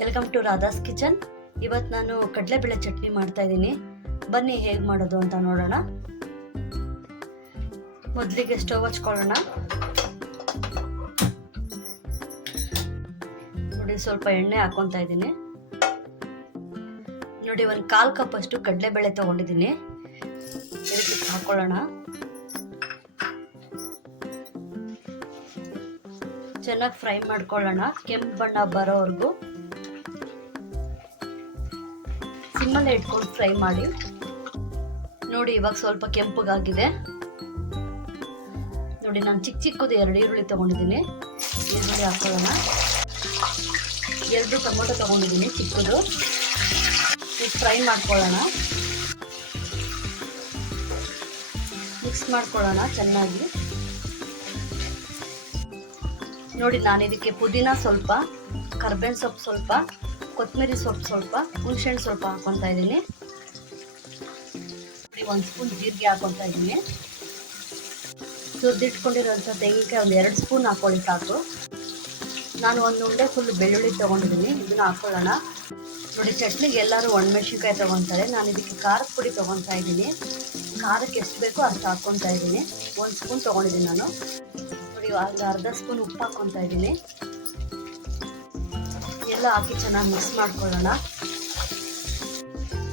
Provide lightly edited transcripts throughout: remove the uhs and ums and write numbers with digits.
Welcome to Radha's kitchen. ಇವತ್ತು ನಾನು ಕಡಲೆಬೇಳೆ ಚಟ್ನಿ ಮಾಡ್ತಾ ಇದ್ದೀನಿ. ಬನ್ನಿ ಹೇಗೆ ಮಾಡೋದು ಅಂತ ನೋಡೋಣ. ಮೊದಲಿಗೆ ಸ್ಟವ್ ಹಚ್ಕೊಳ್ಳೋಣ. ನೋಡಿ, ಸ್ವಲ್ಪ ಎಣ್ಣೆ ಹಾಕೊತಾ ಇದ್ದೀನಿ. ನೋಡಿ, ಒಂದು 1/4 ಕಪ್ ಅಷ್ಟು ಕಡಲೆಬೇಳೆ ತಗೊಂಡಿದ್ದೀನಿ. ಇದಕ್ಕೆ ಹಾಕೊಳ್ಳೋಣ. ಚೆನ್ನಾಗಿ ಫ್ರೈ ಮಾಡ್ಕೊಳ್ಳೋಣ, ಕೆಂಪು ಬಣ್ಣ ಬರೋವರೆಗೂ. ಸಿಮ್ಮಲ್ಲೇ ಇಟ್ಕೊಂಡು ಫ್ರೈ ಮಾಡಿ. ನೋಡಿ, ಇವಾಗ ಸ್ವಲ್ಪ ಕೆಂಪಗಾಗಿದೆ. ನೋಡಿ, ನಾನು ಚಿಕ್ಕದು 2 ಈರುಳ್ಳಿ ತಗೊಂಡಿದ್ದೀನಿ. ಈರುಳ್ಳಿ ಹಾಕೊಳ್ಳೋಣ. 2 ಟೊಮೊಟೊ ತಗೊಂಡಿದ್ದೀನಿ ಚಿಕ್ಕದು. ಇದು ಫ್ರೈ ಮಾಡ್ಕೊಳ್ಳೋಣ. ಮಿಕ್ಸ್ ಮಾಡ್ಕೊಳ್ಳೋಣ ಚೆನ್ನಾಗಿ. ನೋಡಿ, ನಾನು ಇದಕ್ಕೆ ಪುದೀನ ಸ್ವಲ್ಪ, ಕರ್ಬೇವಿನ ಸೊಪ್ಪು ಸ್ವಲ್ಪ, ಕೊತ್ತಂಬರಿ ಸೊಪ್ಪು ಸ್ವಲ್ಪ, ಹುಣಸೆಹಣ್ಣು ಸ್ವಲ್ಪ ಹಾಕೊತಾ ಇದ್ದೀನಿ. 1 ಸ್ಪೂನ್ ಜೀರಿಗೆ ಹಾಕೊತಾ ಇದ್ದೀನಿ. ತುರಿದಿಟ್ಕೊಂಡಿರೋಂಥ ತೆಂಗಿನಕಾಯಿ ಒಂದು 2 ಸ್ಪೂನ್ ಹಾಕೊಳ್ಳಿ ಸಾಕು. ನಾನು 1 ಉಂಡೆ ಫುಲ್ ಬೆಳ್ಳುಳ್ಳಿ ತೊಗೊಂಡಿದ್ದೀನಿ. ಇದನ್ನು ಹಾಕ್ಕೊಳ್ಳೋಣ. ನೋಡಿ, ಚಟ್ನಿಗೆ ಎಲ್ಲರೂ ಒಣಮೆಣಸಿನ್ಕಾಯಿ ತೊಗೊತಾರೆ. ನಾನು ಇದಕ್ಕೆ ಖಾರದ ಪುಡಿ ತೊಗೊತಾ ಇದ್ದೀನಿ. ಖಾರಕ್ಕೆ ಎಷ್ಟು ಬೇಕೋ ಅಷ್ಟು ಹಾಕ್ಕೊತಾ ಇದ್ದೀನಿ. 1 ಸ್ಪೂನ್ ತೊಗೊಂಡಿದ್ದೀನಿ ನಾನು. ನೋಡಿ, ಒಂದು ಅರ್ಧ ಸ್ಪೂನ್ ಉಪ್ಪು ಹಾಕ್ಕೊತಾ ಇದ್ದೀನಿ. ಎಲ್ಲ ಹಾಕಿ ಚೆನ್ನಾಗಿ ಮಿಕ್ಸ್ ಮಾಡ್ಕೊಳ್ಳೋಣ.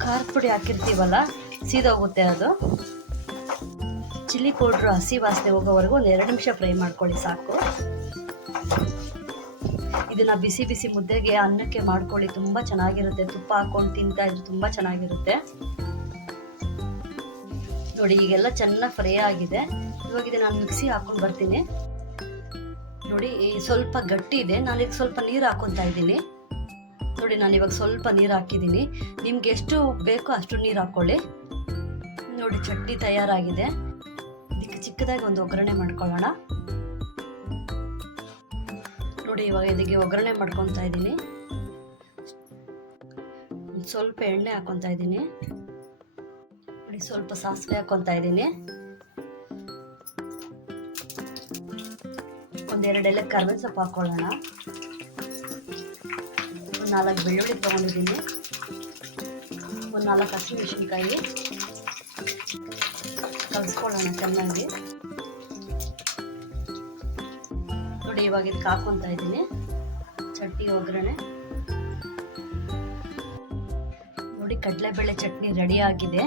ಖಾರದ ಪುಡಿ ಹಾಕಿರ್ತೀವಲ್ಲ, ಸೀದೋಗುತ್ತೆ ಅದು. ಚಿಲ್ಲಿ ಪೌಡ್ರು ಹಸಿ ವಾಸನೆ ಹೋಗೋವರೆಗೂ ಒಂದು 2 ನಿಮಿಷ ಫ್ರೈ ಮಾಡ್ಕೊಳ್ಳಿ ಸಾಕು. ಇದನ್ನು ಬಿಸಿ ಬಿಸಿ ಮುದ್ದೆಗೆ, ಅನ್ನಕ್ಕೆ ಮಾಡ್ಕೊಳ್ಳಿ, ತುಂಬ ಚೆನ್ನಾಗಿರುತ್ತೆ. ತುಪ್ಪ ಹಾಕ್ಕೊಂಡು ತಿಂತಾ ಇದ್ರೆ ತುಂಬ ಚೆನ್ನಾಗಿರುತ್ತೆ. ನೋಡಿ, ಈಗೆಲ್ಲ ಚೆನ್ನಾಗಿ ಫ್ರೈ ಆಗಿದೆ. ಇವಾಗ ಇದು ನಾನು ಮಿಕ್ಸಿ ಹಾಕೊಂಡು ಬರ್ತೀನಿ. ನೋಡಿ, ಸ್ವಲ್ಪ ಗಟ್ಟಿ ಇದೆ. ನಾನು ಇದಕ್ಕೆ ಸ್ವಲ್ಪ ನೀರು ಹಾಕೊತಾ ಇದ್ದೀನಿ. ನೋಡಿ, ನಾನು ಇವಾಗ ಸ್ವಲ್ಪ ನೀರು ಹಾಕಿದ್ದೀನಿ. ನಿಮ್ಗೆ ಎಷ್ಟು ಬೇಕೋ ಅಷ್ಟು ನೀರು ಹಾಕ್ಕೊಳ್ಳಿ. ನೋಡಿ, ಚಟ್ನಿ ತಯಾರಾಗಿದೆ. ಇದಕ್ಕೆ ಚಿಕ್ಕದಾಗಿ ಒಂದು ಒಗ್ಗರಣೆ ಮಾಡ್ಕೊಳ್ಳೋಣ. ನೋಡಿ, ಇವಾಗ ಇದಕ್ಕೆ ಒಗ್ಗರಣೆ ಮಾಡ್ಕೊತಾ ಇದ್ದೀನಿ. ಸ್ವಲ್ಪ ಎಣ್ಣೆ ಹಾಕೊತಾ ಇದ್ದೀನಿ. ನೋಡಿ, ಸ್ವಲ್ಪ ಸಾಸಿವೆ ಹಾಕೊತಾ ಇದ್ದೀನಿ. 1-2 ಎಲೆ ಕರ್ಬೇವಿನ ಸೊಪ್ಪು ಹಾಕೊಳ್ಳೋಣ. 4 ಬೆಳ್ಳುಳ್ಳಿ ತೊಗೊಂಡಿದ್ದೀನಿ. 4 ಹಸಿಮೆಣಸಿನ್ಕಾಯಿ ಕಲಿಸ್ಕೊಳ್ಳೋಣ ಚೆನ್ನಾಗಿ. ನೋಡಿ, ಇವಾಗ ಇದಕ್ಕೆ ಹಾಕೊತಾ ಇದ್ದೀನಿ ಚಟ್ನಿ ಒಗ್ಗರಣೆ. ನೋಡಿ, ಕಡಲೆಬೇಳೆ ಚಟ್ನಿ ರೆಡಿ ಆಗಿದೆ.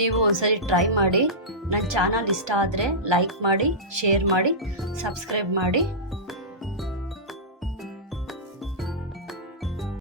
ನೀವು ಒಂದ್ಸರಿ ಟ್ರೈ ಮಾಡಿ. ನನ್ನ ಚಾನಲ್ ಇಷ್ಟ ಆದರೆ ಲೈಕ್ ಮಾಡಿ, ಶೇರ್ ಮಾಡಿ, ಸಬ್ಸ್ಕ್ರೈಬ್ ಮಾಡಿ.